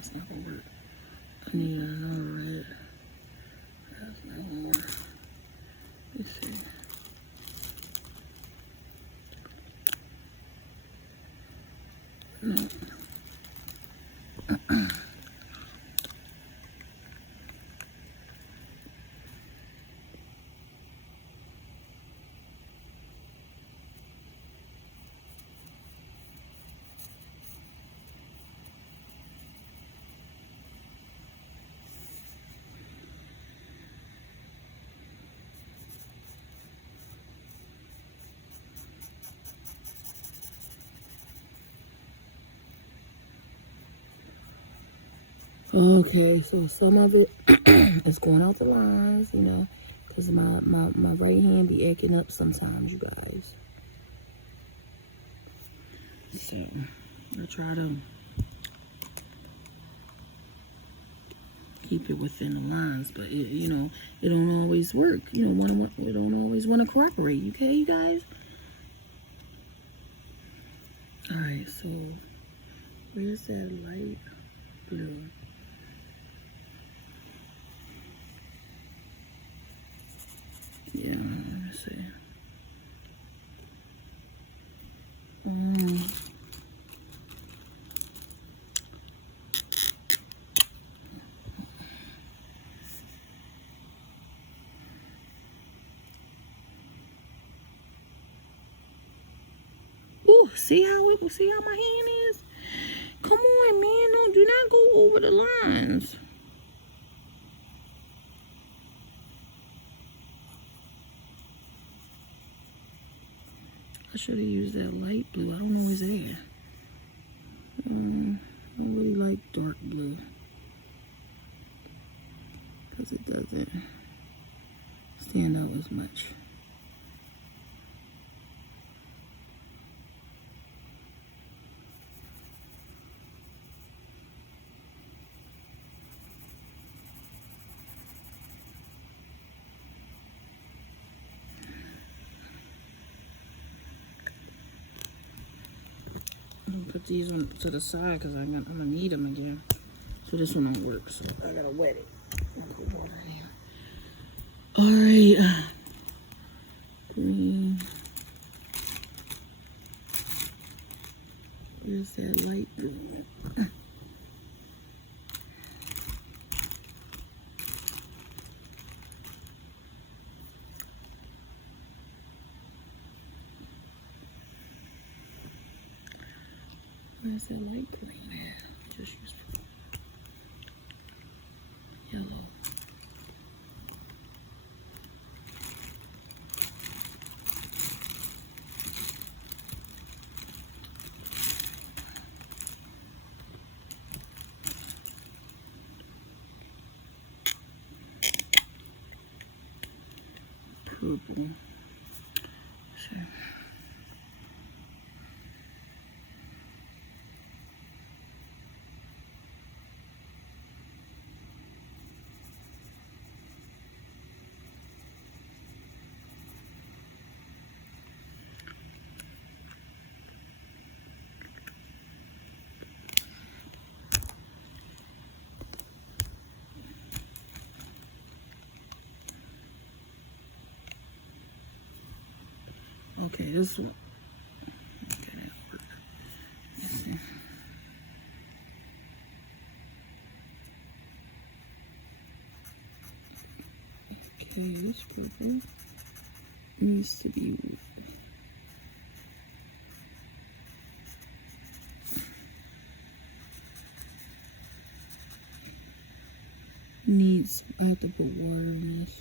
that's not gonna work. I need another red. That's not gonna work. Let's see. No. Okay, so some of it is going out the lines, you know, because my right hand be acting up sometimes, you guys. So, I try to keep it within the lines, but, you know, it don't always work. You know, it don't always want to cooperate, okay, you guys? Alright, so, where's that light blue? Yeah, let me see. Ooh, see how my hand is? Come on, man, no, do not go over the lines. I should have used that light blue. I don't know what's there. I don't really like dark blue because it doesn't stand out as much. I'm gonna put these on to the side because I'm gonna need them again. So this one don't work, so I gotta wet it. I'm gonna put water in here. Alright. Green. Where's that light blue? Where's that light green at? Just use yellow. Purple. Sure. Okay, this one. Okay, that worked. Let's see. Okay, this purple needs to be I have to put water in this.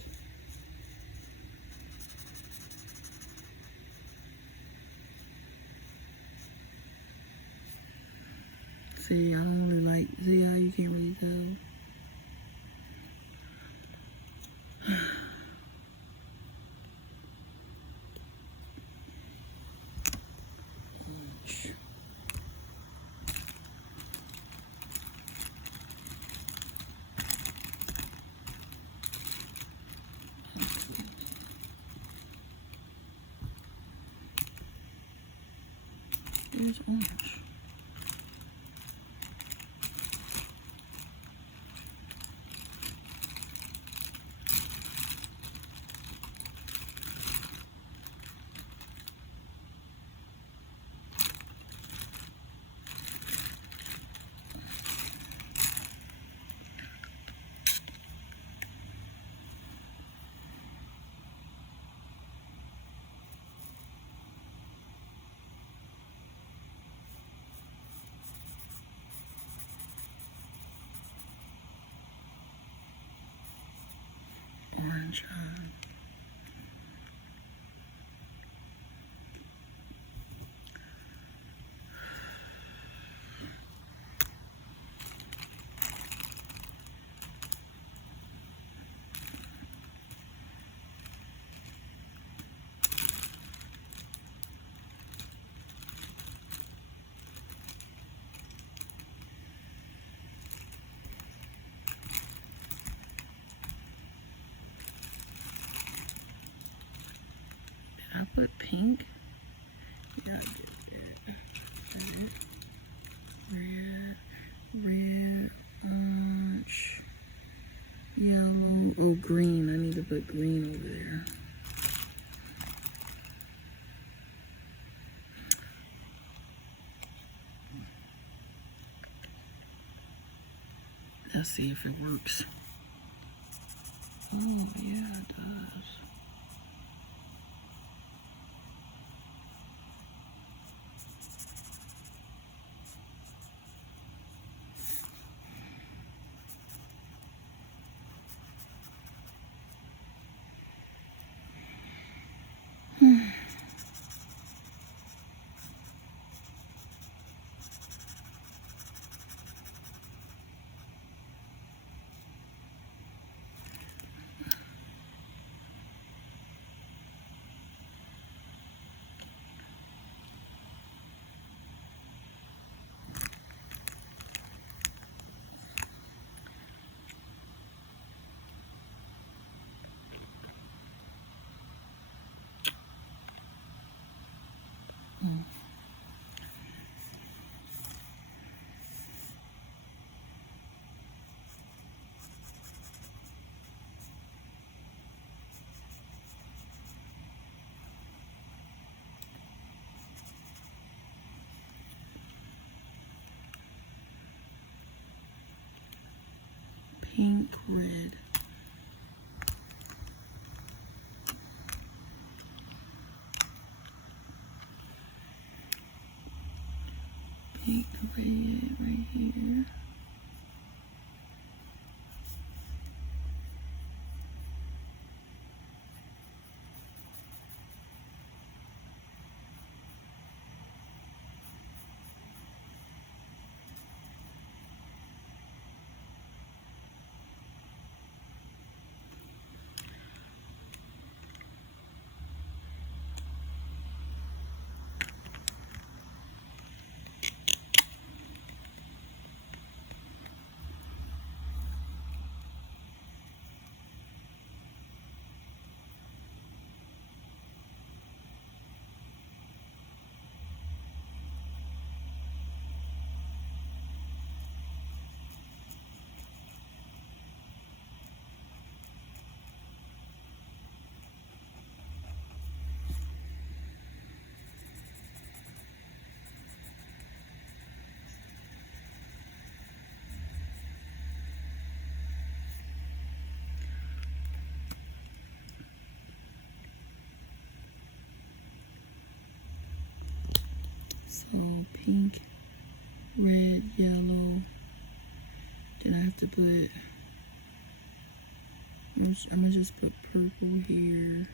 See, I don't really like, see how you can't really tell. There's orange. sunshine. I put pink. Yeah, I did it. Red, orange, yellow. Oh, green. I need to put green over there. Let's see if it works. Oh, yeah, it does. Pink, red. Pink, red, right here. So pink, red, yellow. Then I have to put, I'm gonna just put purple here,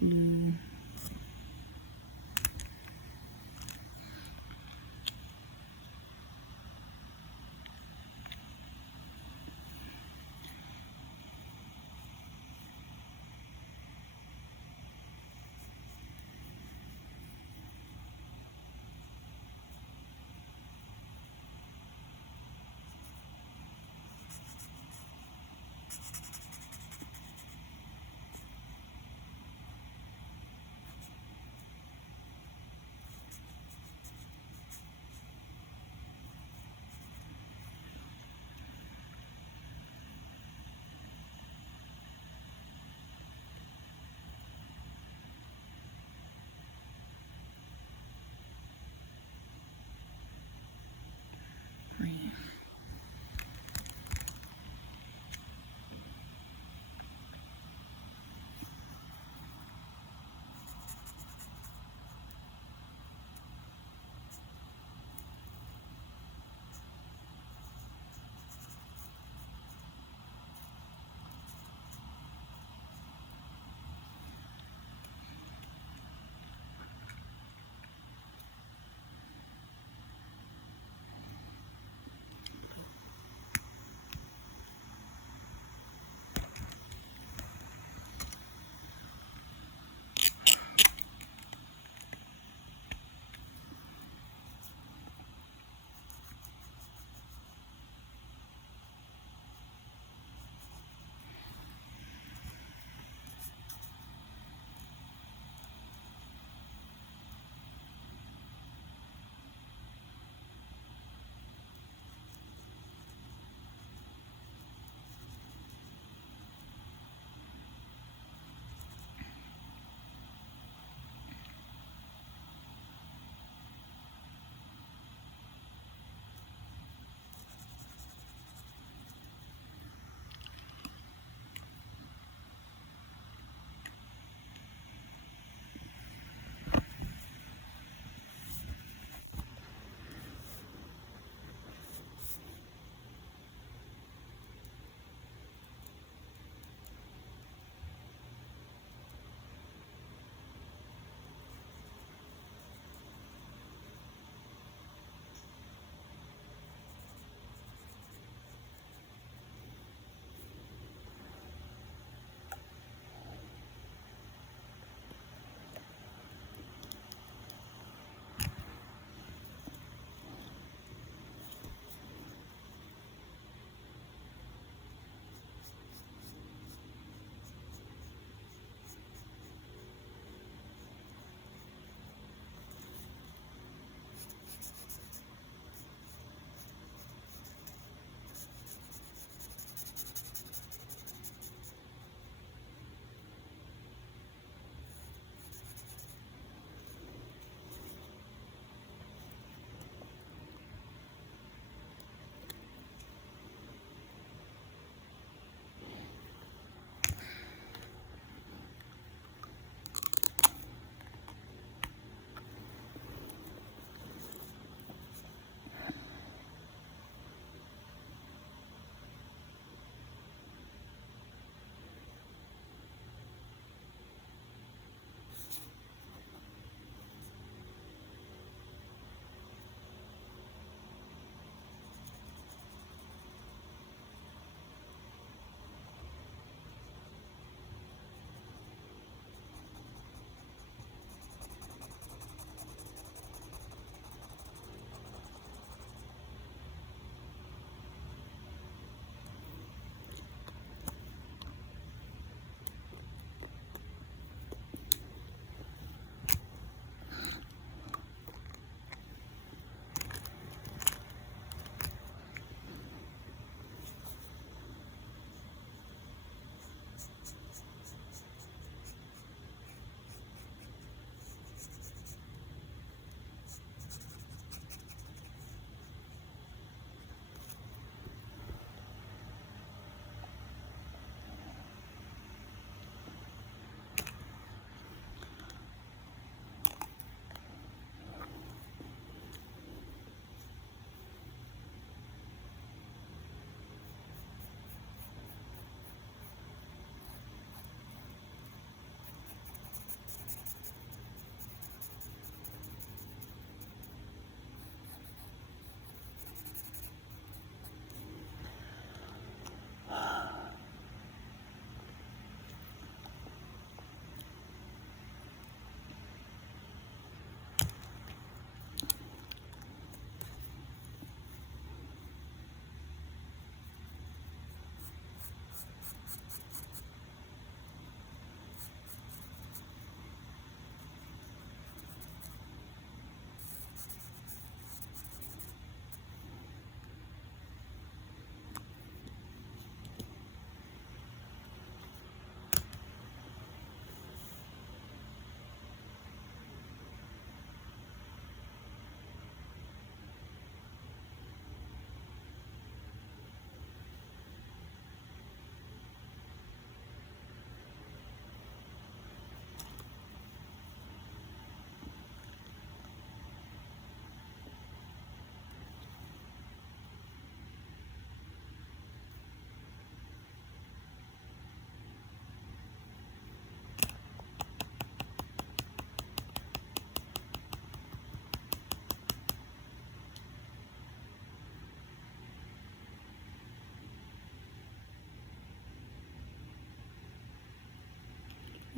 blue. Green.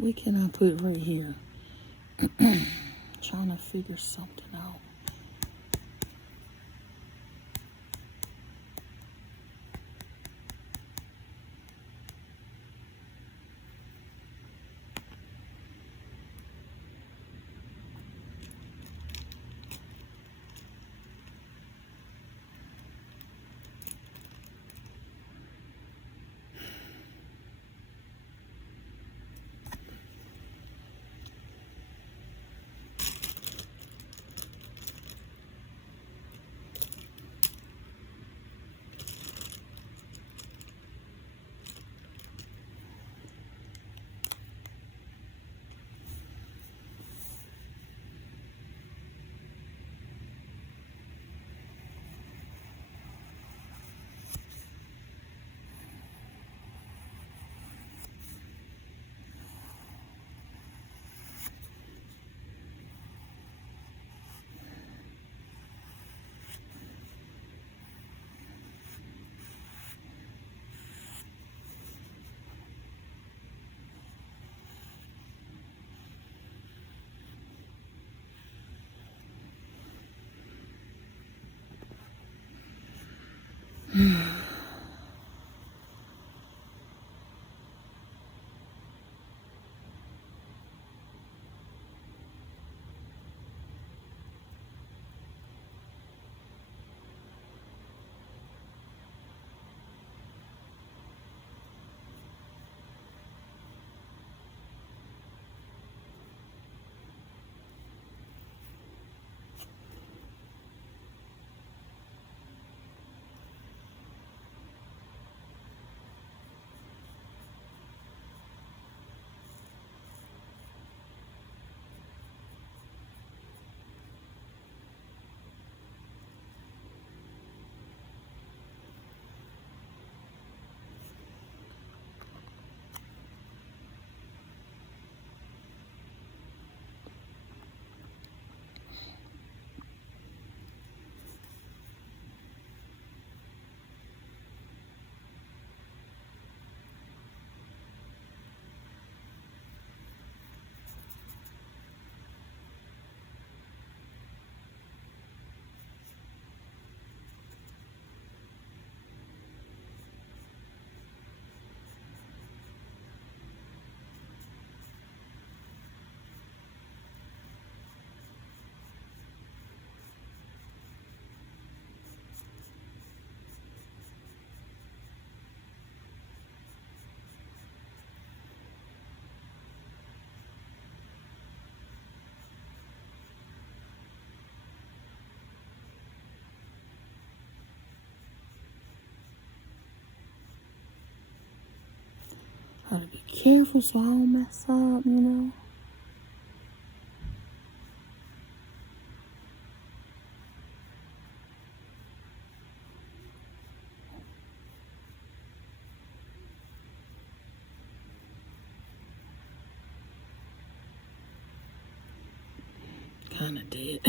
What can I put right here? Trying to figure something out. Gotta be careful so I don't mess up, you know. Kinda did.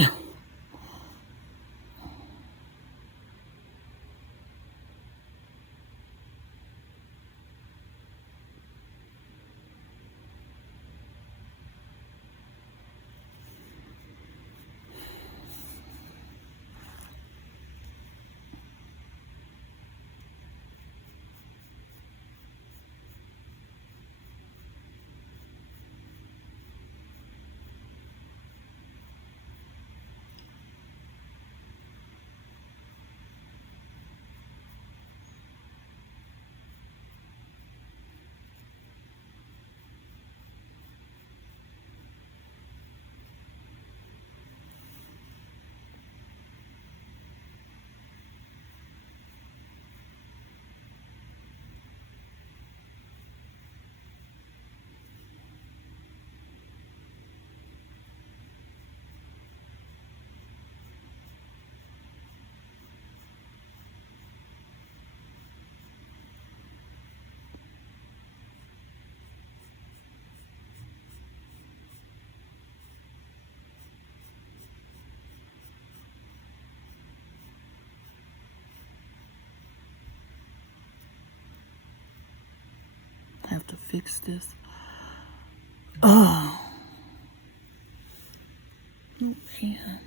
Have to fix this. Oh. Man.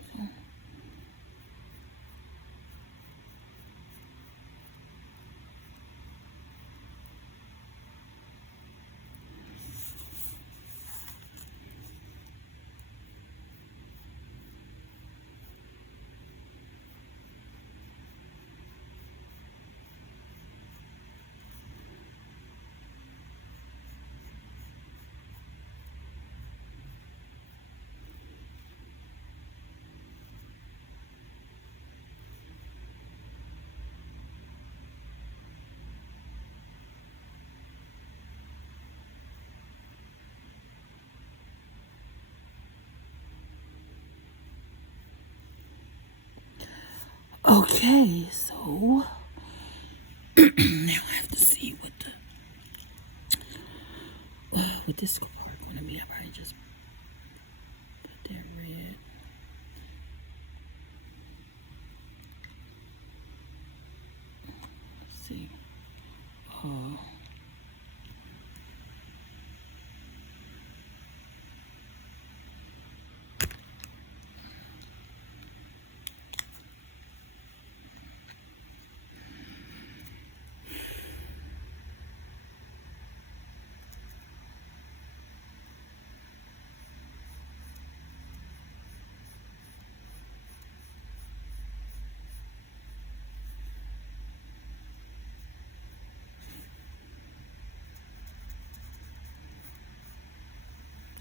Okay, so now I have to see what this score gonna be. I probably just put that red. Let's see. Oh.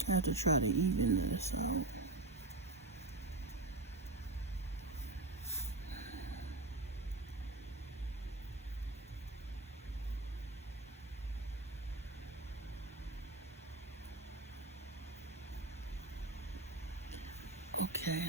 I have to try to even this out. Okay.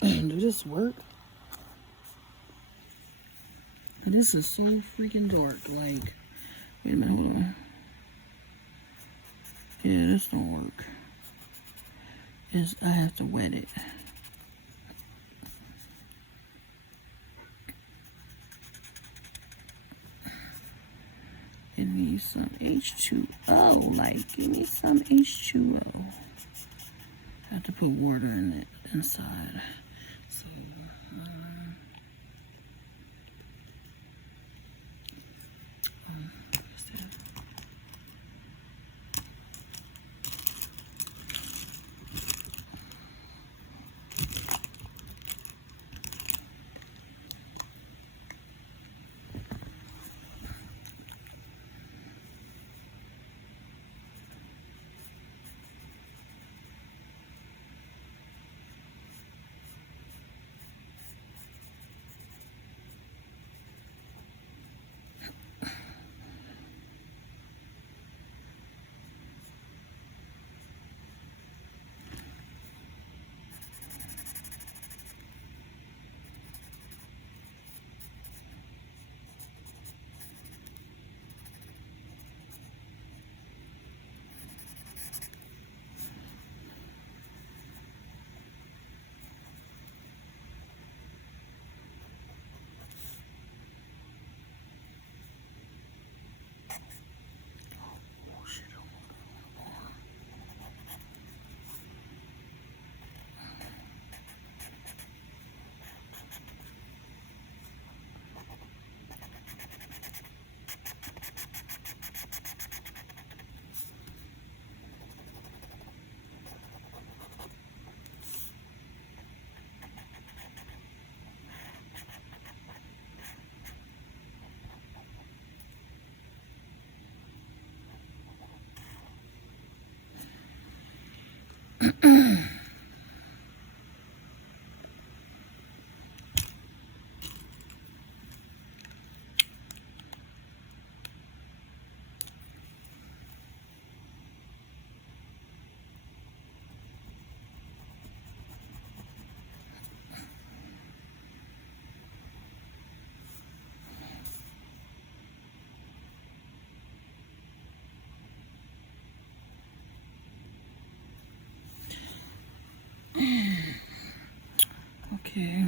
Do this work? This is so freaking dark. Like, wait a minute, hold on. Yeah, this don't work. I have to wet it. Give me some H2O. Like, give me some H2O. I have to put water in it inside. So, what's that? Oh, shit. Okay.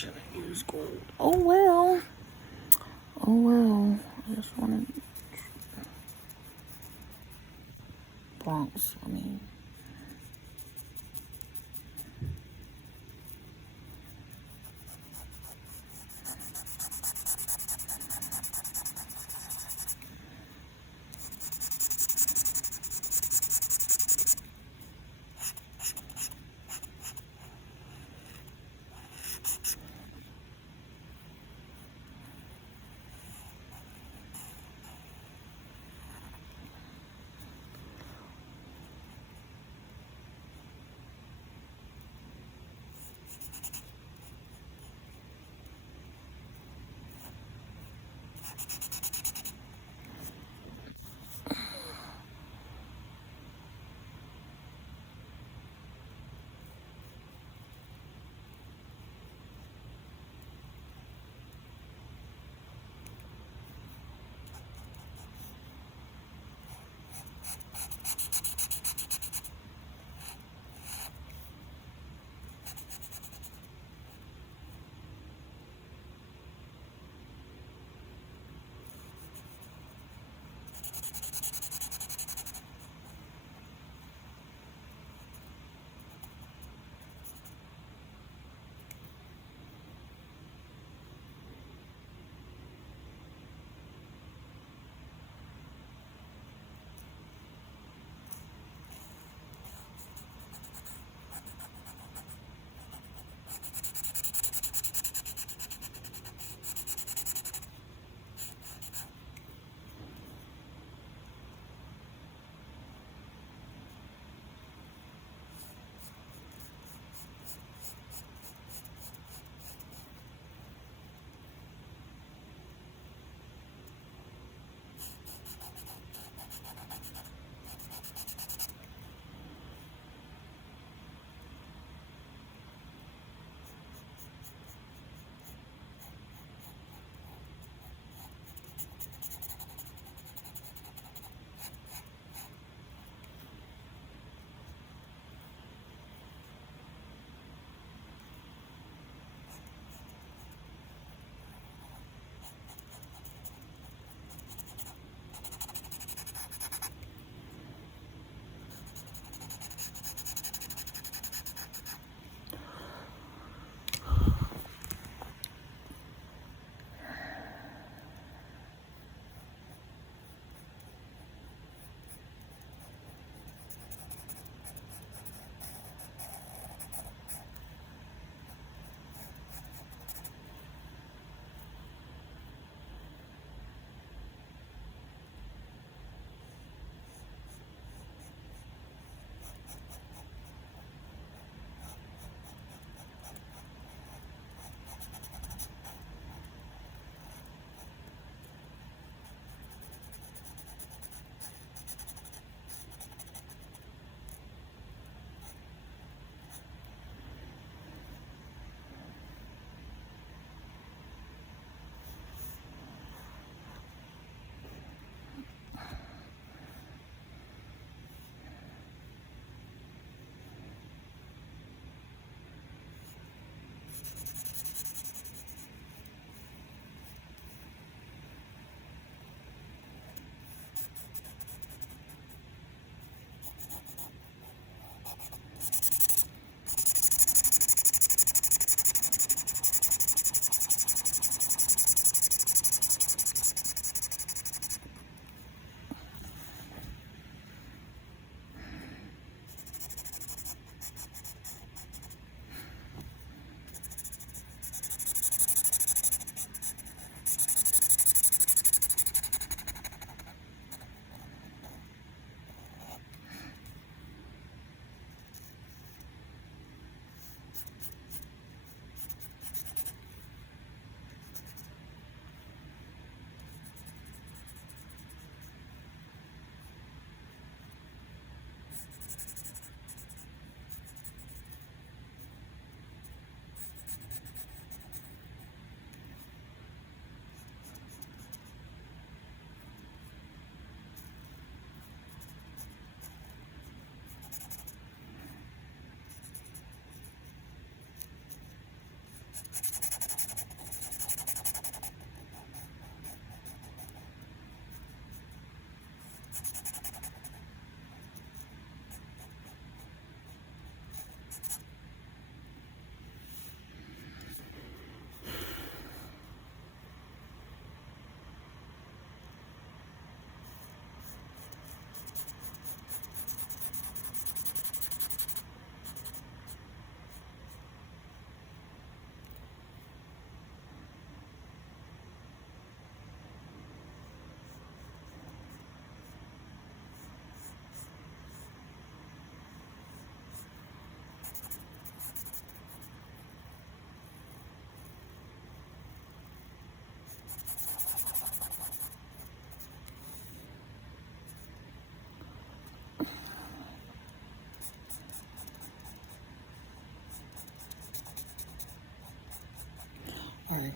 should have used gold. Oh well. Oh well. I just wanted Bronx. I mean.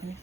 here.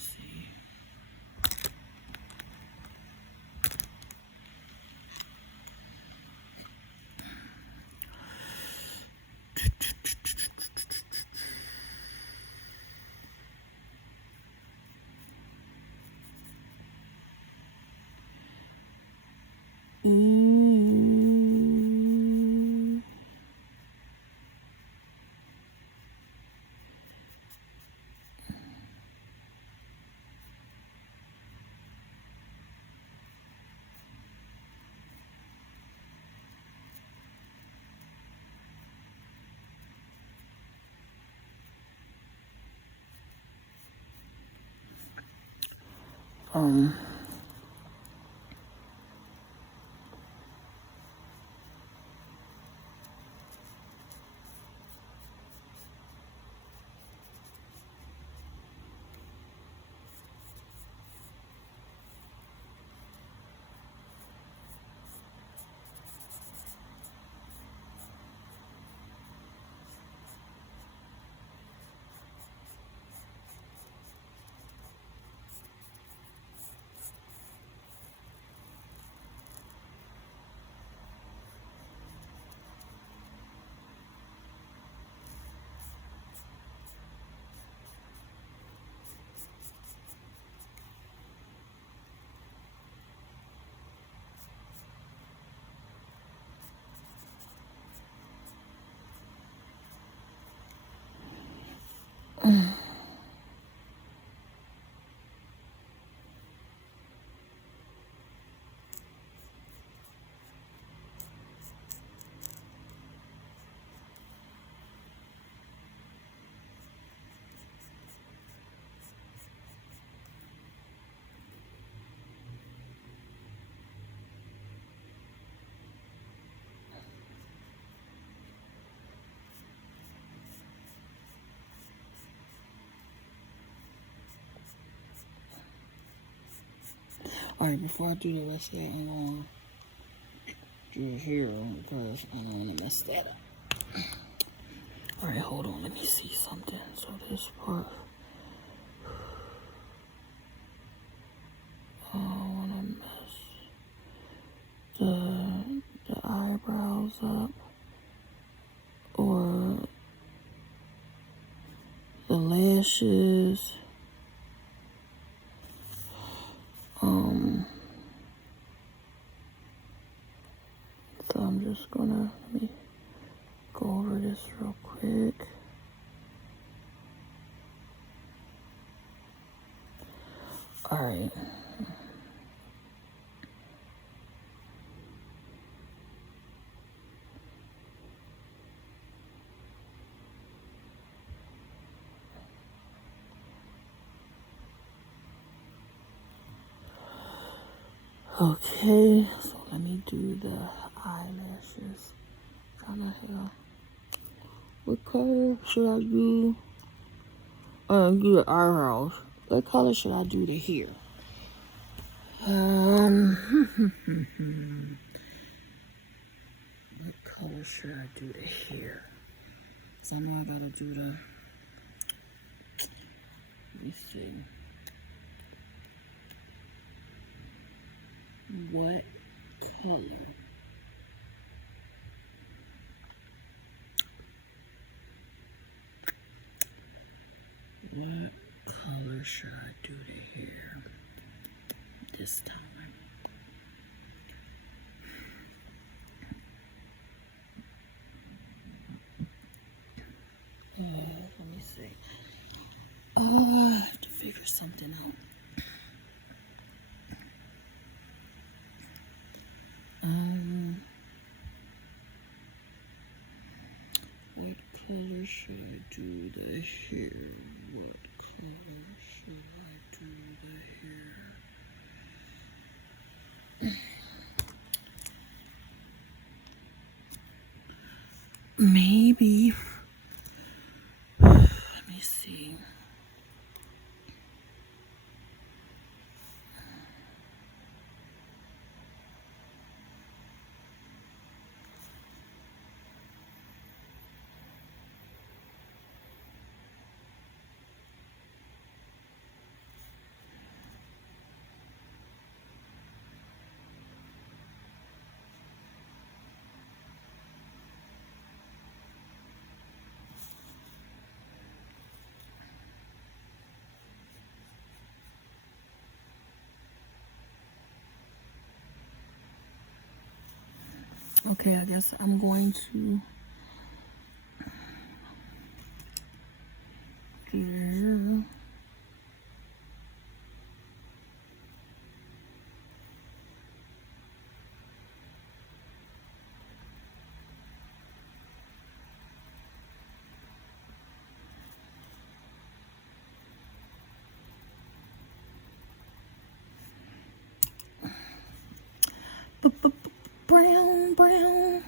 see. Ooh. Um. Alright, before I do the rest of that, I'm gonna do it here because I don't want to mess that up. Alright, hold on, let me see something. So this part, I don't want to mess the eyebrows up or the lashes. So I'm just gonna, let me go over this real quick. Alright. Okay, so let me do the eyelashes. Kinda here. What color should I do? Do the eyebrows. What color should I do the hair? What color should I do the hair? Cause I know I gotta do the. Let me see. What color? What color should I do the hair this time? Let me see. Oh, I have to figure something out. What color should I do the hair? What color should I do the hair? Maybe. Let me see. Okay, I guess I'm going to do brown, brown.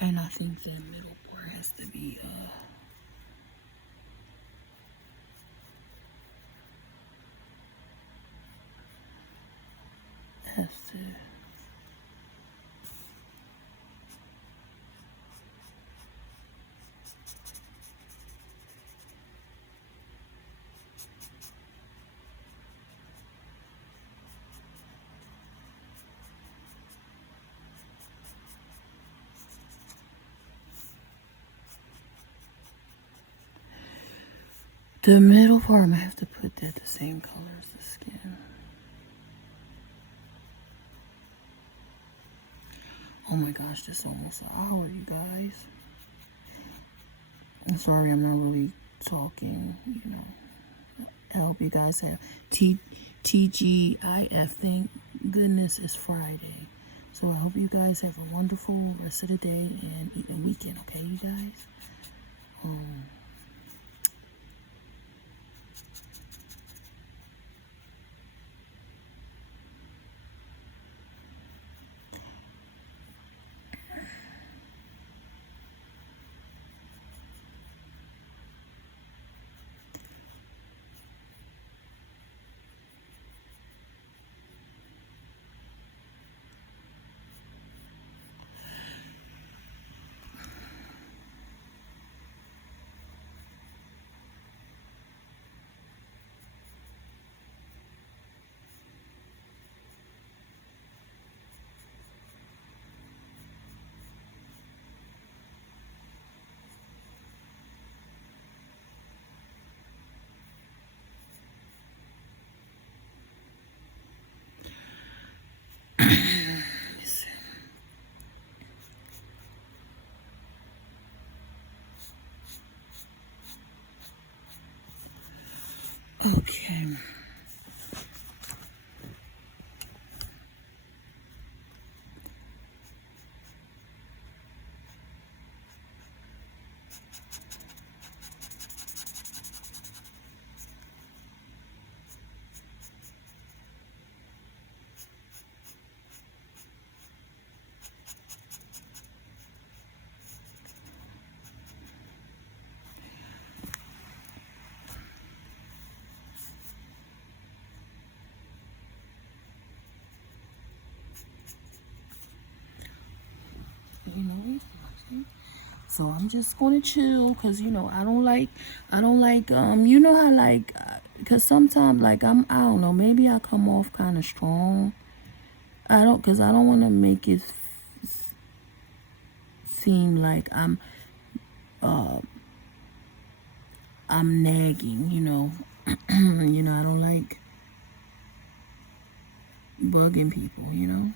And I think the middle part has to be has to. The middle part, I'm gonna have to put that the same color as the skin. Oh my gosh, this is almost an hour, you guys. I'm sorry, I'm not really talking, you know. I hope you guys have TGIF. Thank goodness it's Friday. So I hope you guys have a wonderful rest of the day and a weekend, okay, you guys? Okay. You know, so I'm just gonna chill, cause you know I don't like you know how like cause sometimes like I don't know, maybe I come off kind of strong. Cause I don't want to make it seem like I'm nagging, you know. You know, I don't like bugging people, you know.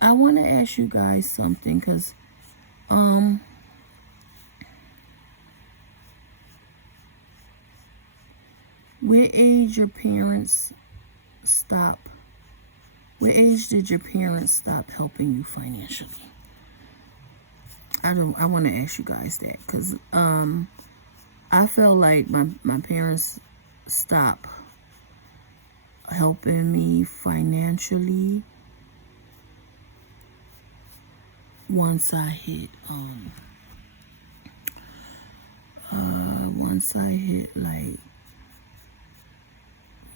I want to ask you guys something, cause what age your parents stop? What age did your parents stop helping you financially? I want to ask you guys that, cause I felt like my parents stopped helping me financially once I hit once I hit like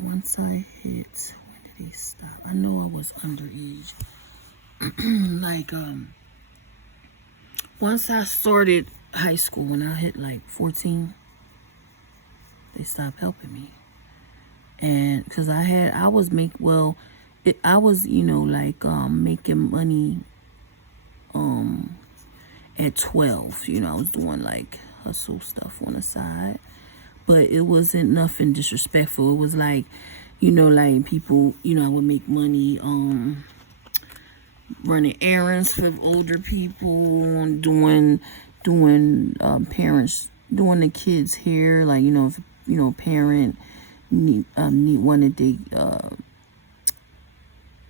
once I hit when did he stop? I know I was underage. Like once I started high school, when I hit like 14, they stopped helping me. And because I was I was, you know, like making money at 12. You know, I was doing like hustle stuff on the side, but it wasn't nothing disrespectful. It was like, you know, like people, you know, I would make money running errands for older people, doing parents, doing the kids' hair. Like, you know, if you know a parent need wanted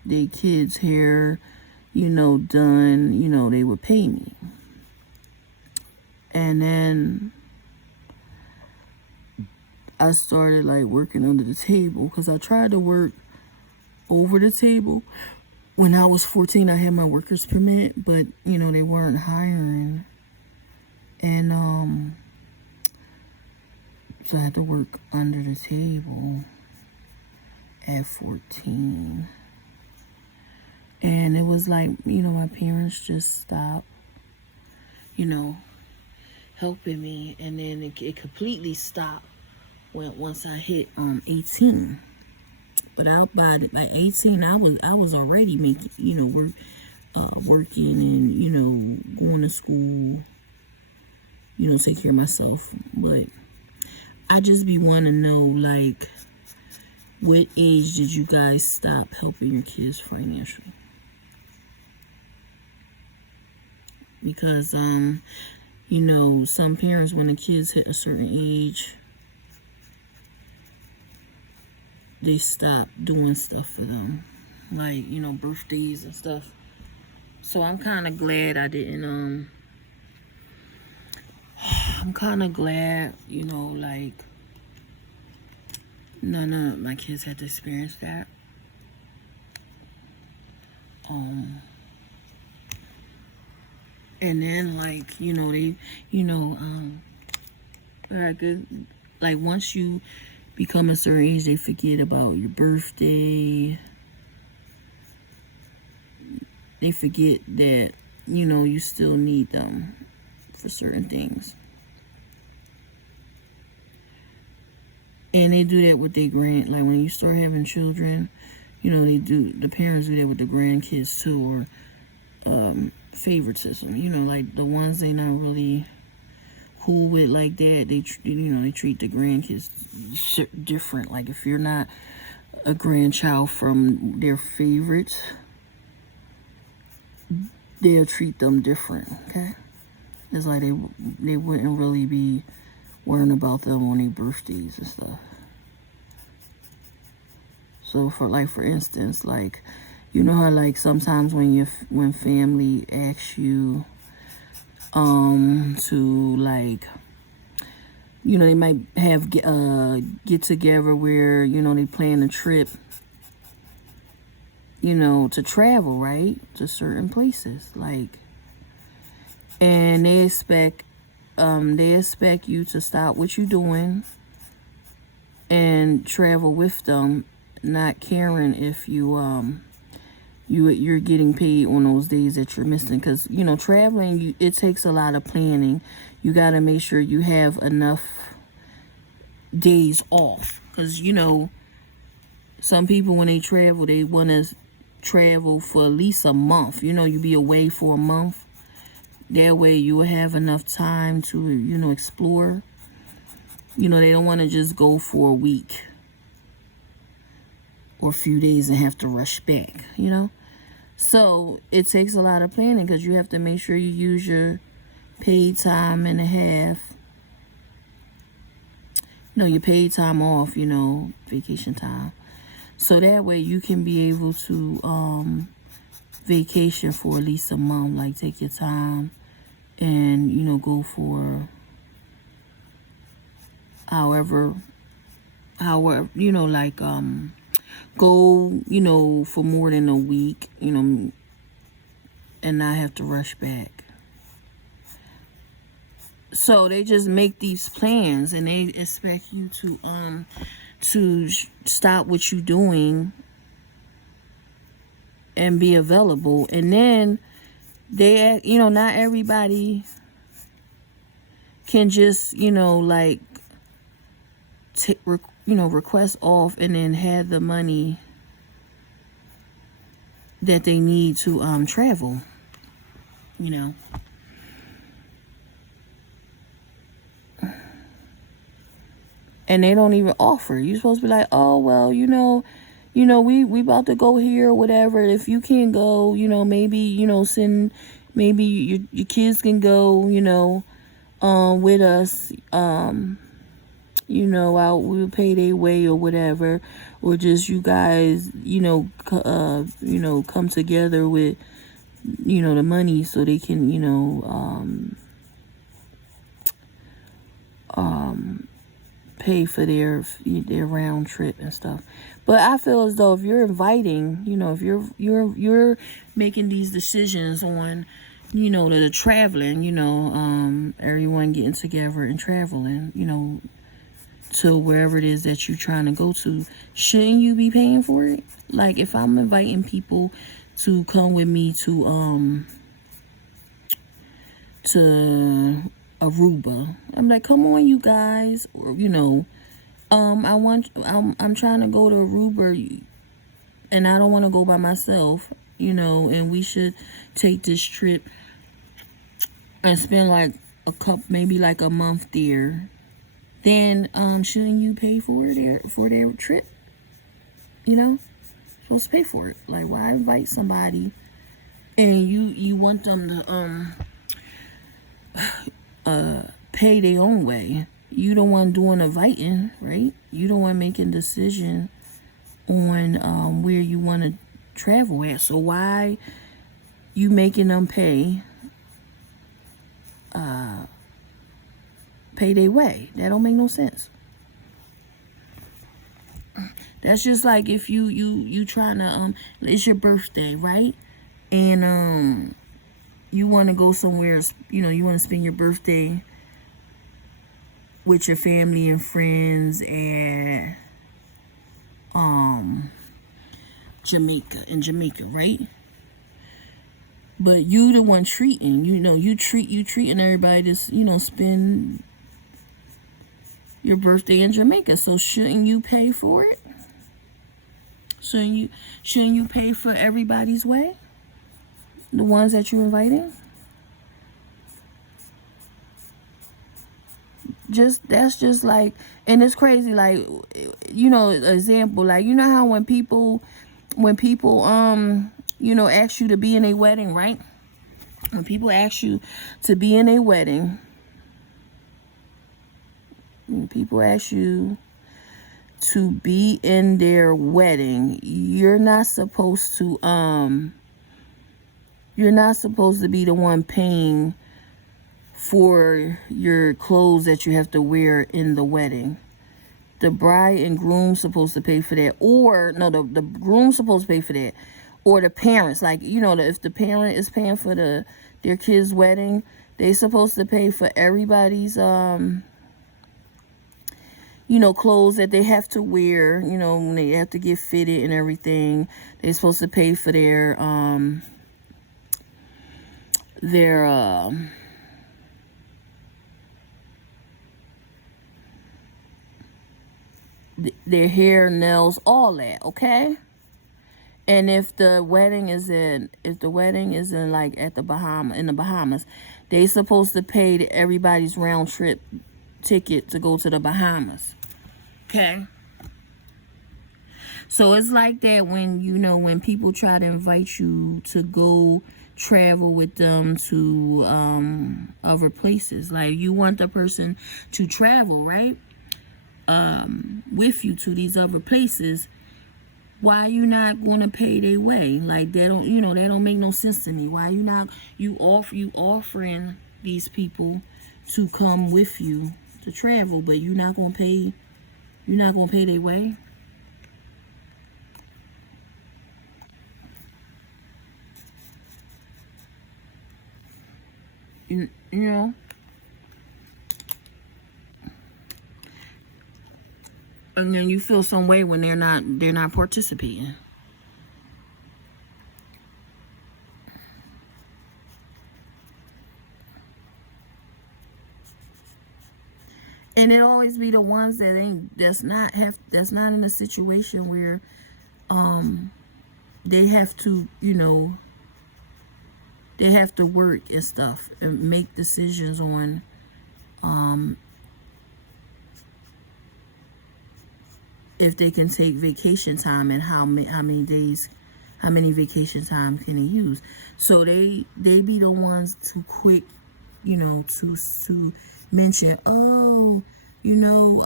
they kids' hair, you know, done, you know, they would pay me. And then I started like working under the table, because I tried to work over the table. When I was 14, I had my worker's permit, but you know, they weren't hiring. And so I had to work under the table at 14. And it was like, you know, my parents just stopped, you know, helping me. And then it completely stopped once I hit 18. But out by 18, I was already making, you know, working and, you know, going to school, you know, take care of myself. But I just be wanting to know, like, what age did you guys stop helping your kids financially? Because, you know, some parents, when the kids hit a certain age, they stop doing stuff for them, like, you know, birthdays and stuff. So I'm kind of glad I didn't, I'm kind of glad, you know, like, none of my kids had to experience that. And then, like, you know, they, you know, like, once you become a certain age, they forget about your birthday. They forget that, you know, you still need them for certain things. And they do that with their like, when you start having children, you know, the parents do that with the grandkids too, or favoritism, you know, like the ones they not really cool with like that, they treat the grandkids different. Like, if you're not a grandchild from their favorites, they'll treat them different. Okay, it's like they wouldn't really be worrying about them on their birthdays and stuff. So for instance, like, you know how, like, sometimes when family asks you to, like, you know, they might have get together where, you know, they plan a trip, you know, to travel, right, to certain places, like, and they expect you to stop what you're doing and travel with them, not caring if you're getting paid on those days that you're missing. Because, you know, traveling, it takes a lot of planning. You got to make sure you have enough days off. Because, you know, some people, when they travel, they want to travel for at least a month. You know, you be away for a month. That way you will have enough time to, you know, explore. You know, they don't want to just go for a week or a few days and have to rush back, you know. So it takes a lot of planning, because you have to make sure you use your paid time and a half. No, your paid time off, you know, vacation time. So that way you can be able to vacation for at least a month. Like, take your time and, you know, go for however, you know, like, go, you know, for more than a week, you know, and not have to rush back. So they just make these plans, and they expect you to stop what you're doing and be available. And then they, you know, not everybody can just, you know, like, request off and then have the money that they need to travel, you know. and they don't even offer. You're supposed to be like, oh well, we about to go here or whatever. If you can't go, maybe send, maybe your kids can go, with us. Out, we'll pay their way or whatever, or just you guys, come together with, the money so they can, pay for their round trip and stuff. But I feel as though if you're inviting, if you're making these decisions on, the traveling, everyone getting together and traveling, to wherever it is that you're trying to go to, shouldn't you be paying for it? Like if I'm inviting people to come with me to Aruba, I'm like, come on, you guys, or I'm trying to go to Aruba, and I don't want to go by myself, and we should take this trip and spend like maybe like a month there. Then shouldn't you pay for their trip? Supposed to pay for it. Like, why invite somebody and you want them to pay their own way? You the one doing inviting, right? You the one making decision on where you want to travel at. So why you making them pay their way? That don't make no sense. That's just like if you trying to it's your birthday, right? And you want to go somewhere, you want to spend your birthday with your family and friends at Jamaica, right? But you the one treating, you treating everybody to, spend your birthday in Jamaica. So shouldn't you pay for it? Shouldn't you pay for everybody's way? The ones that you're inviting? That's just like, and it's crazy, like, example, like, how when people ask you to be in a wedding, right? When people ask you to be in a wedding, when people ask you to be in their wedding, you're not supposed to be the one paying for your clothes that you have to wear in the wedding. The bride and groom supposed to pay for that, or no, the groom's supposed to pay for that, or the parents. Like, if the parent is paying for their kid's wedding, they supposed to pay for everybody's clothes that they have to wear, when they have to get fitted and everything. They're supposed to pay for their hair, nails, all that, okay? And if the wedding is in like at the Bahamas, they supposed to pay everybody's round trip ticket to go to the Bahamas. Okay? So it's like that when when people try to invite you to go travel with them to other places. Like, you want the person to travel, right? With you to these other places. Why you not going to pay their way? Like, that don't make no sense to me. Why you offering these people to come with you to travel, but you're not going to pay their way? You know, and then you feel some way when they're not participating. And it always be the ones that's not in a situation where they have to work and stuff and make decisions on if they can take vacation time and how many days, how many vacation time can they use. So they be the ones to quick, you know, to mention, oh, you know,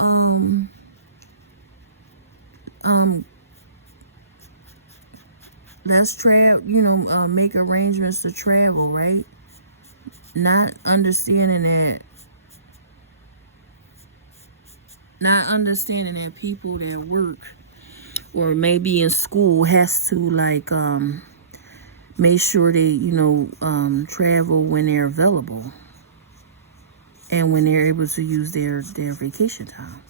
let's travel, you know, make arrangements to travel, right? Not understanding that people that work or maybe in school has to like make sure they, you know, travel when they're available and when they're able to use their vacation time.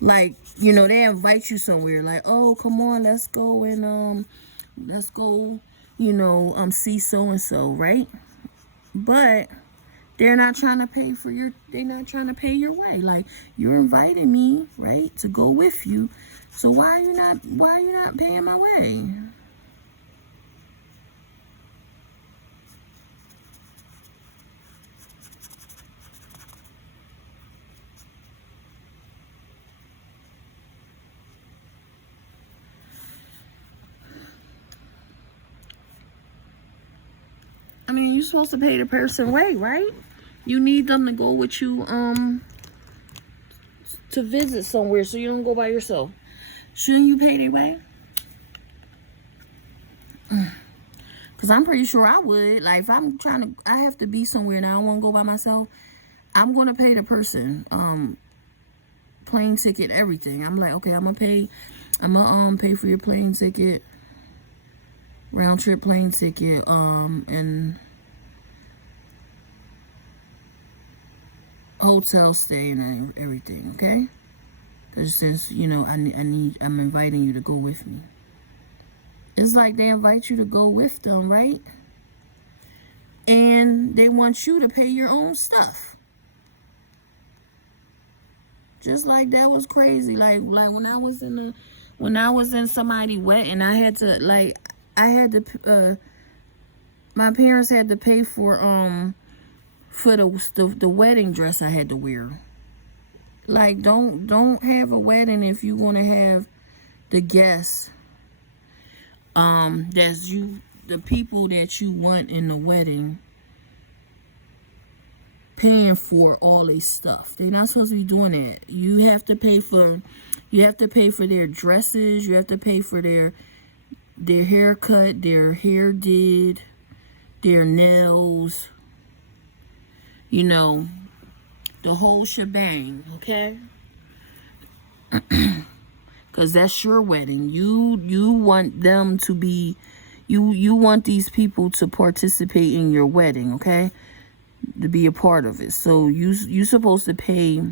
Like, you know, they invite you somewhere, like, oh, come on, let's go and you know, see so and so, right? But they're not trying to pay for they're not trying to pay your way. Like, you're inviting me, right, to go with you. So why are you not paying my way? I mean, you're supposed to pay the person way, right? You need them to go with you to visit somewhere, so you don't go by yourself. Shouldn't you pay their way? Because I'm pretty sure I would. Like, if I have to be somewhere and I don't want to go by myself, I'm going to pay the person plane ticket, everything. I'm like, okay, I'm going to pay for your plane ticket, round trip plane ticket, and hotel stay and everything, okay? Because since, you know, I'm inviting you to go with me. It's like they invite you to go with them, right? And they want you to pay your own stuff. Just like that was crazy. Like when I was in somebody's wedding, I had to my parents had to pay for the wedding dress I had to wear. Like, don't have a wedding if you want to have the guests, that's the people that you want in the wedding paying for all their stuff. They're not supposed to be doing that. You have to pay for their dresses, you have to pay for their haircut, their hair did, their nails, you know, the whole shebang, okay? Because that's your wedding. You want them to be, you want these people to participate in your wedding, okay? To be a part of it. So you supposed to pay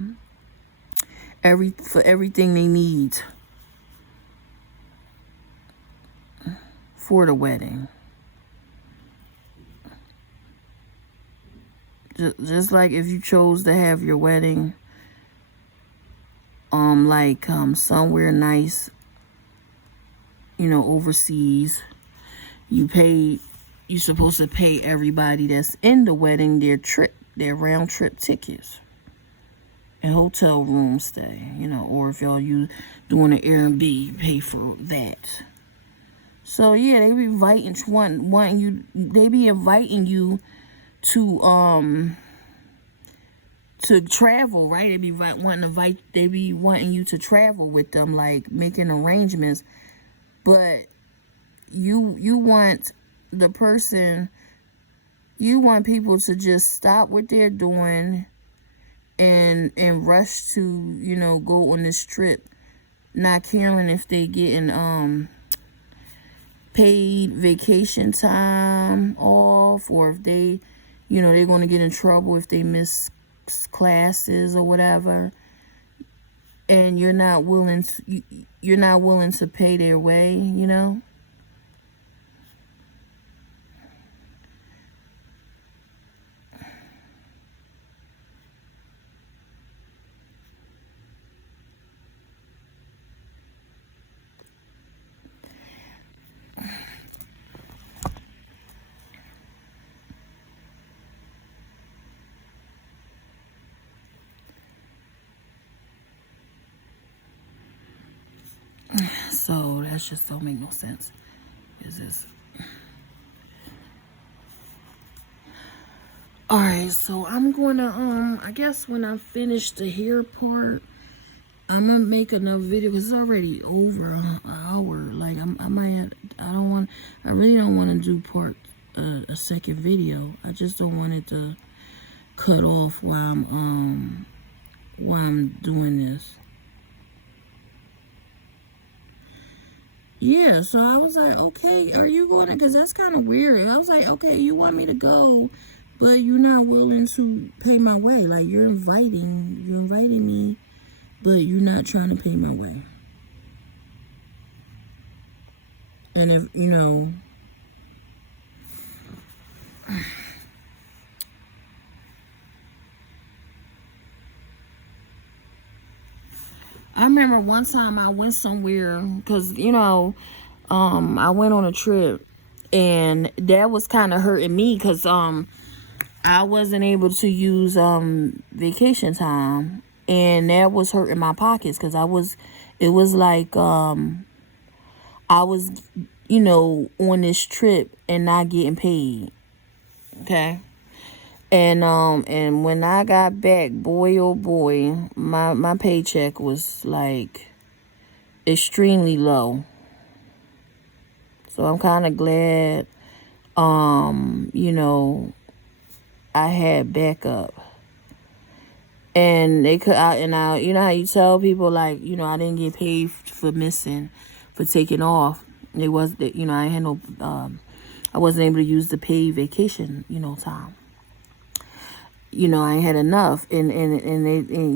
for everything they need for the wedding. Just like if you chose to have your wedding somewhere nice, you know, overseas, you're supposed to pay everybody that's in the wedding their round trip tickets and hotel room stay, you know, or if y'all doing an Airbnb, you pay for that. So yeah, they be inviting you to travel, right? They be wanting you to travel with them, like making arrangements. But you want people to just stop what they're doing and rush to, you know, go on this trip, not caring if they getting paid vacation time off, or if they, you know, they're going to get in trouble if they miss classes or whatever, and you're not willing to pay their way, you know. So that just don't make no sense. Is this? All right, so I'm gonna I guess when I finish the hair part, I'm gonna make another video because it's already over an hour. Like I might have, I really don't want to do a second video. I just don't want it to cut off while I'm doing this. Yeah, so I was like, okay, are you going to, because that's kind of weird. I was like, okay, you want me to go, but you're not willing to pay my way. Like, you're inviting me, but you're not trying to pay my way. And if, you know, I remember one time I went somewhere, because, you know, I went on a trip, and that was kind of hurting me, because I wasn't able to use vacation time, and that was hurting my pockets, because it was like I was, you know, on this trip and not getting paid. Okay. And when I got back, boy oh boy, my paycheck was like extremely low. So I'm kind of glad you know, I had backup. And they could you know how you tell people, like, you know, I didn't get paid for taking off. It was that, you know, I had no I wasn't able to use the paid vacation, you know, time. You know, I had enough, and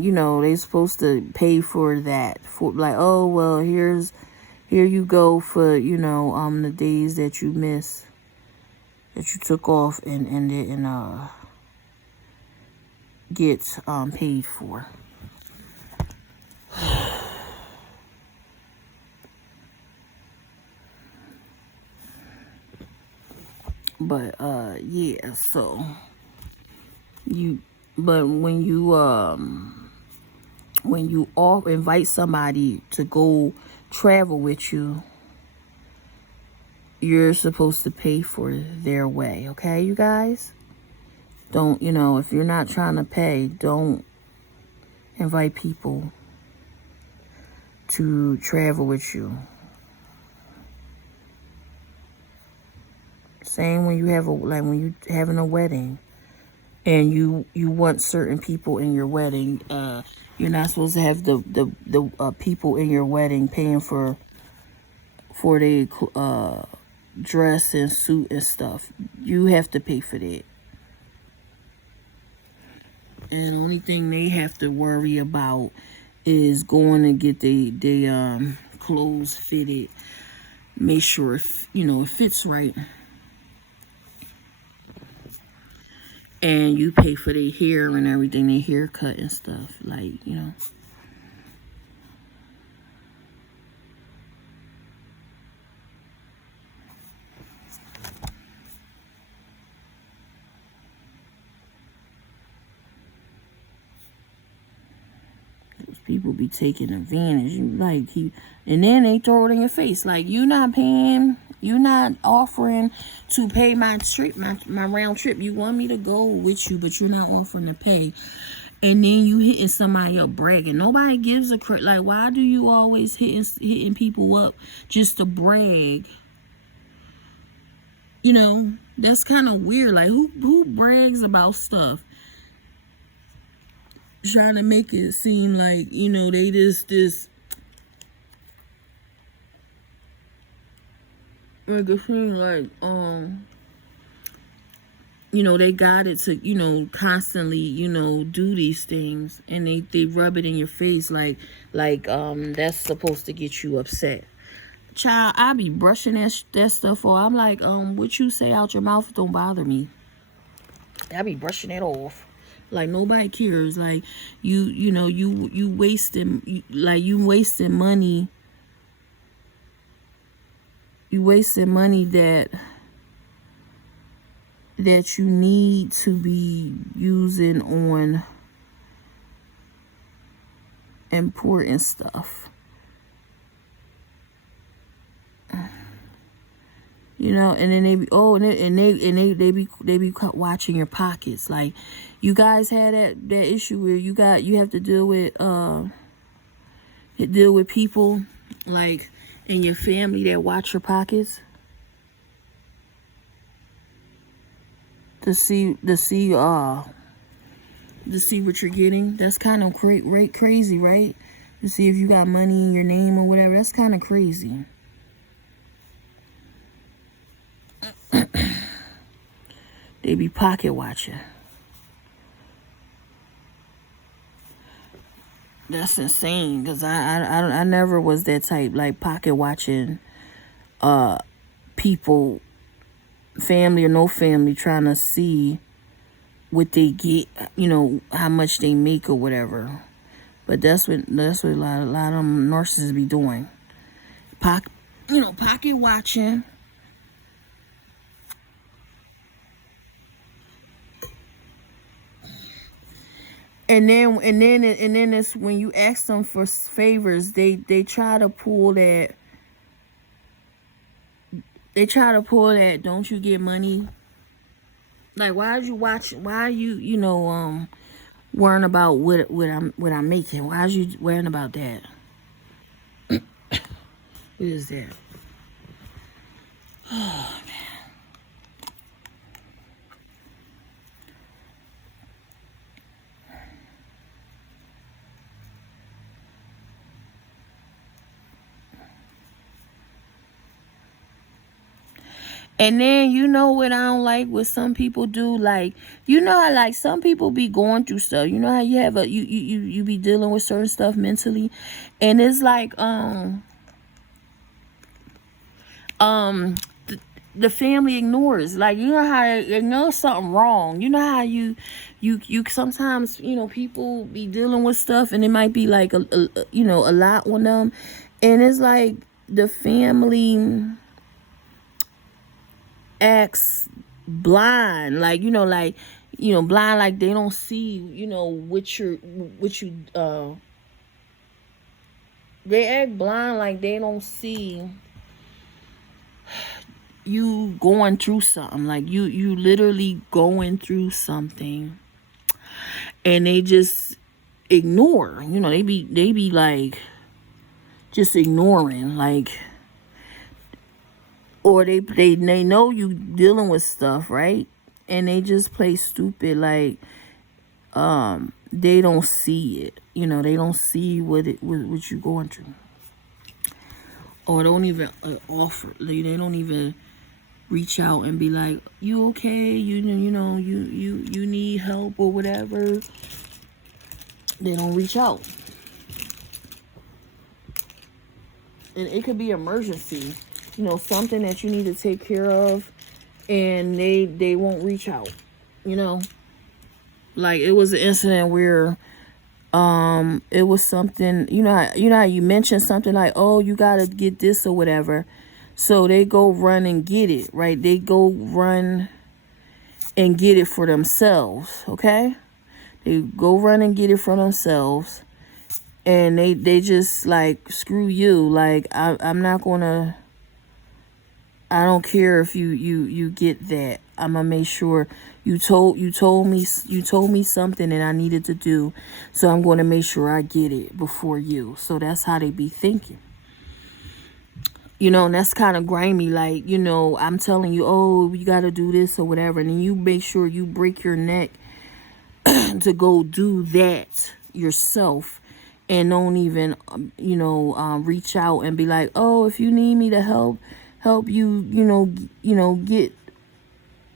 you know, they supposed to pay for that, for like, oh well, here you go for, you know, the days that you missed, that you took off and didn't get paid for. But yeah, so but when you all invite somebody to go travel with you, you're supposed to pay for their way, okay, you guys? Don't, you know, if you're not trying to pay, don't invite people to travel with you. Same when you have when you having a wedding and you want certain people in your wedding, you're not supposed to have the people in your wedding paying for their dress and suit and stuff. You have to pay for that. And the only thing they have to worry about is going to get the clothes fitted. Make sure, you know, it fits right. And you pay for their hair and everything, their haircut and stuff. Like, you know. People be taking advantage. And then they throw it in your face. Like, you not paying, you not offering to pay my trip, my round trip. You want me to go with you, but you're not offering to pay. And then you hitting somebody up bragging. Nobody gives a crap. Like, why do you always hitting people up just to brag? You know, that's kind of weird. Like, who brags about stuff? Trying to make it seem like, you know, they this like a thing, like you know, they got it to, you know, constantly, you know, do these things, and they rub it in your face like that's supposed to get you upset. Child, I be brushing that stuff off. I'm like, what you say out your mouth don't bother me. I be brushing it off. Like, nobody cares. Like, you know, you wasting, like, you wasting money. You wasting money that you need to be using on important stuff. You know, and then they be they be watching your pockets. Like, you guys had that issue where you have to deal with people like in your family that watch your pockets to see what you're getting. That's kind of crazy, right? To see if you got money in your name or whatever. That's kind of crazy. They be pocket watching. That's insane, because I never was that type, like pocket watching people, family or no family, trying to see what they get, you know, how much they make or whatever. But that's what a lot of them narcissists be doing. Pocket watching. And then it's when you ask them for favors, they try to pull that. They try to pull that. Don't you get money? Like, why are you worrying about what I'm making? Why are you worrying about that? What is that? Oh, man. And then, you know what I don't like, what some people do, like, you know how, like, some people be going through stuff. You know how you have you be dealing with certain stuff mentally, and it's like the family ignores. Like, you know how they know something wrong. You know how you sometimes, you know, people be dealing with stuff and it might be like a lot on them, and it's like the family acts blind, like, blind, like they don't see, they act blind, like they don't see you going through something, like you literally going through something, and they just ignore, they be like just ignoring, like, or they know you dealing with stuff, right? And they just play stupid, like they don't see it. They don't see what you going through, or don't even offer. They don't even reach out and be like, "You okay? You need help or whatever." They don't reach out, and it could be emergency. Something that you need to take care of, and they won't reach out. Like, it was an incident where it was something, how you mentioned something like, oh, you gotta get this or whatever, so they go run and get it, right? They go run and get it for themselves. Okay, they go run and get it for themselves, and they just like, screw you, like, I'm not gonna, I don't care if you get that. I'm gonna make sure you told me something that I needed to do, so I'm gonna make sure I get it before you. So that's how they be thinking. And that's kind of grimy. Like, I'm telling you, oh, you gotta do this or whatever, and then you make sure you break your neck to go do that yourself, and don't even reach out and be like, oh, if you need me to help you, get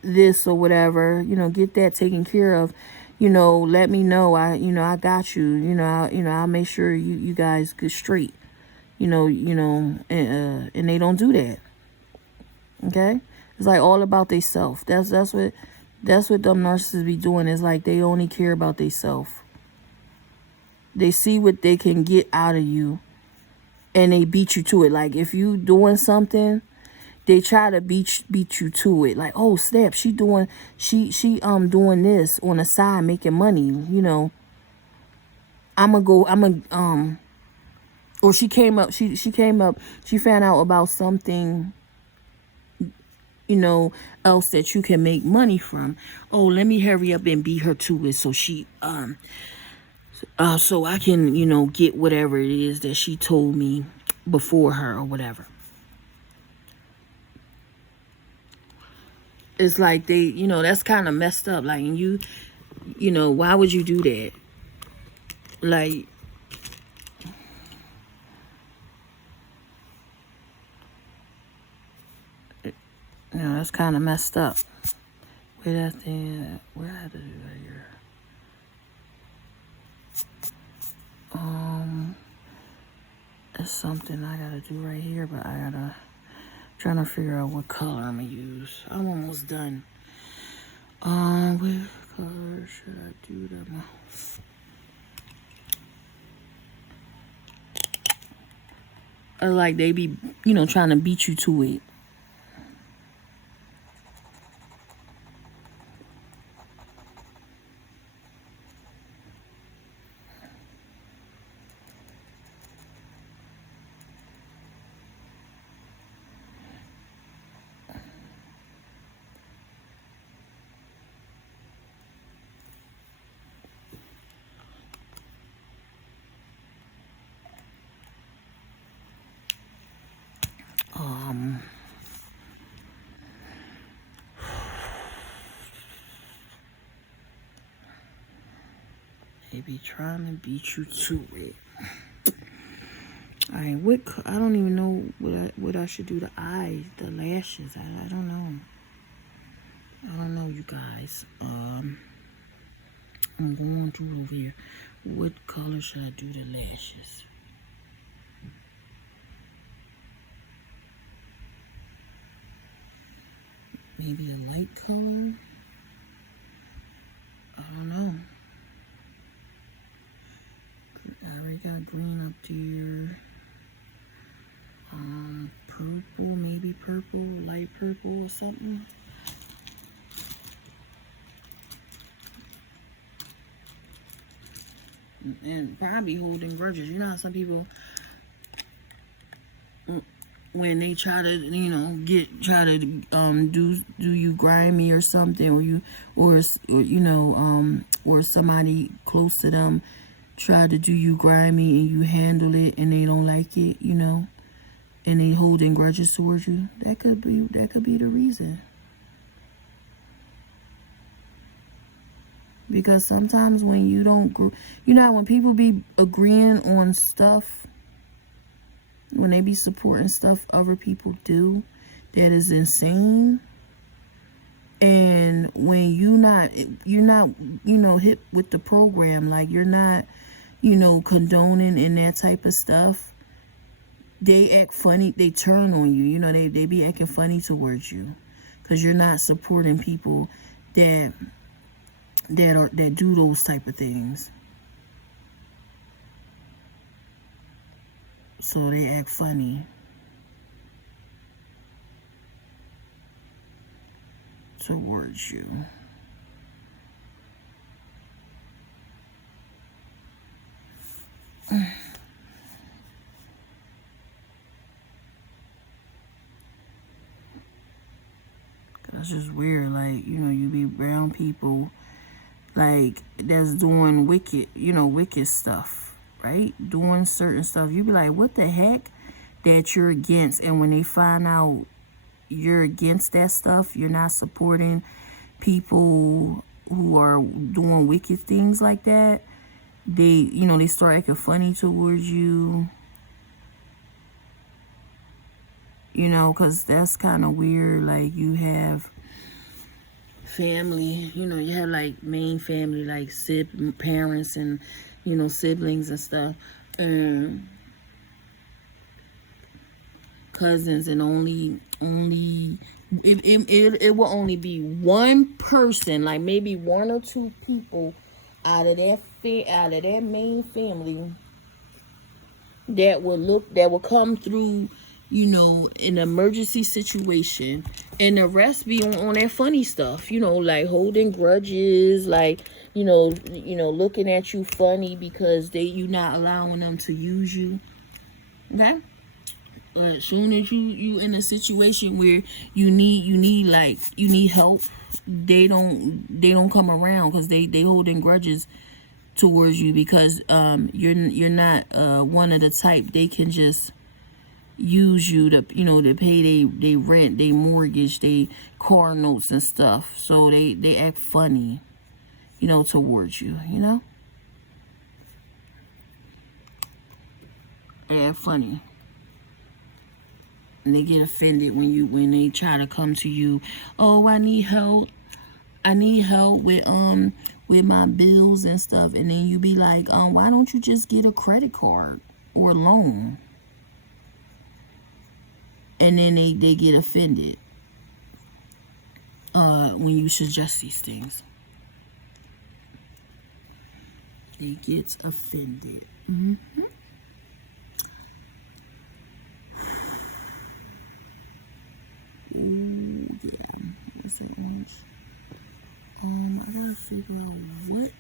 this or whatever, get that taken care of, let me know. I got you. I'll make sure you guys get straight. And they don't do that. Okay, it's like all about they self. That's what them narcissists be doing. Is like they only care about they self. They see what they can get out of you, and they beat you to it. Like, if you doing something, they try to beat you to it. Like, oh snap, she doing this on the side, making money. or she came up, she found out about something, you know, else that you can make money from. Oh, let me hurry up and beat her to it so she so I can, you know, get whatever it is that she told me before her or whatever. It's like they, you know, that's kind of messed up. Like, and you know, why would you do that? Like, you know, that's kind of messed up. Where that thing at? Where I had to do that here? It's something I gotta do right here, but I gotta trying to figure out what color I'm gonna use. I'm almost done. What color should I do them? Like they be, you know, trying to beat you to it. They be trying to beat you to it. Alright, I don't even know what I should do to eyes, the lashes. I don't know. I don't know, you guys. I'm going through over here. What color should I do the lashes? Maybe a light color? I don't know. I already got green up there. Purple, maybe purple, light purple or something. And probably holding grudges. You know how some people, when they try to, you know, try to do you grimy or something, or you know, or somebody close to them try to do you grimy and you handle it and they don't like it, you know, and they holding grudges towards you. That could be the reason. Because sometimes when you don't, you know, when people be agreeing on stuff, when they be supporting stuff other people do, that is insane. And when you're not, you know, hip with the program, like you're not, you know, condoning and that type of stuff, they act funny, they turn on you, you know, they be acting funny towards you. Because you're not supporting people that do those type of things. So they act funny towards you. That's just weird. Like, you know, you be around people like that's doing wicked stuff, right? Doing certain stuff. You be like, what the heck that you're against? And when they find out you're against that stuff, you're not supporting people who are doing wicked things like that, they start acting funny towards you. You know, because that's kind of weird. Like, you have family, you know, you have like main family, like parents and, you know, siblings and stuff, and cousins, and only it will only be one person, like maybe one or two people out of that main family that will come through, you know, in an emergency situation, and the rest be on that funny stuff, you know, like holding grudges, like, you know, looking at you funny because you not allowing them to use you. Okay. As soon as you in a situation where you need help, they don't come around because they holding grudges towards you because you're not one of the type they can just use you to to pay they rent, they mortgage, they car notes and stuff. So they act funny, towards you. They act funny. And they get offended when they try to come to you. Oh, I need help. I need help with my bills and stuff. And then you be like, why don't you just get a credit card or a loan? And then they get offended when you suggest these things. They get offended. Ooh, yeah. What's that orange? I gotta figure out what.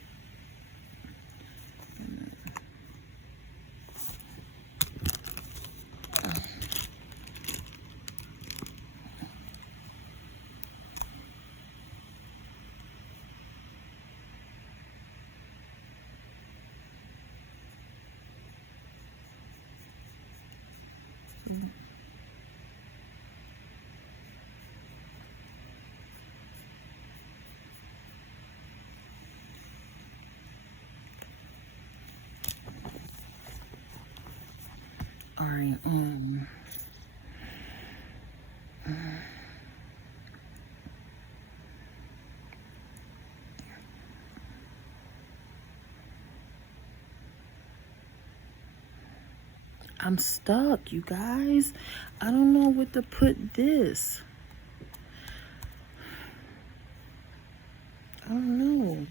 All right. I'm stuck, you guys. I don't know what to put this. I don't know.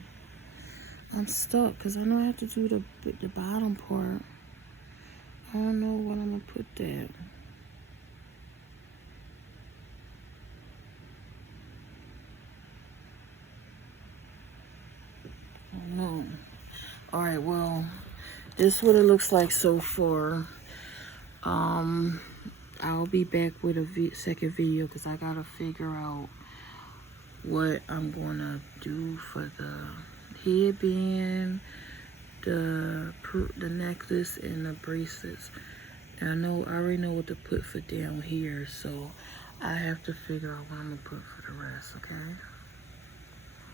I'm stuck because I know I have to do the bottom part. I don't know what I'm gonna put there. I don't know. All right, well, this is what it looks like so far. I'll be back with a second video because I gotta figure out what I'm gonna do for the headband, the necklace, and the bracelets. And I already know what to put for down here, so I have to figure out what I'm gonna put for the rest. Okay.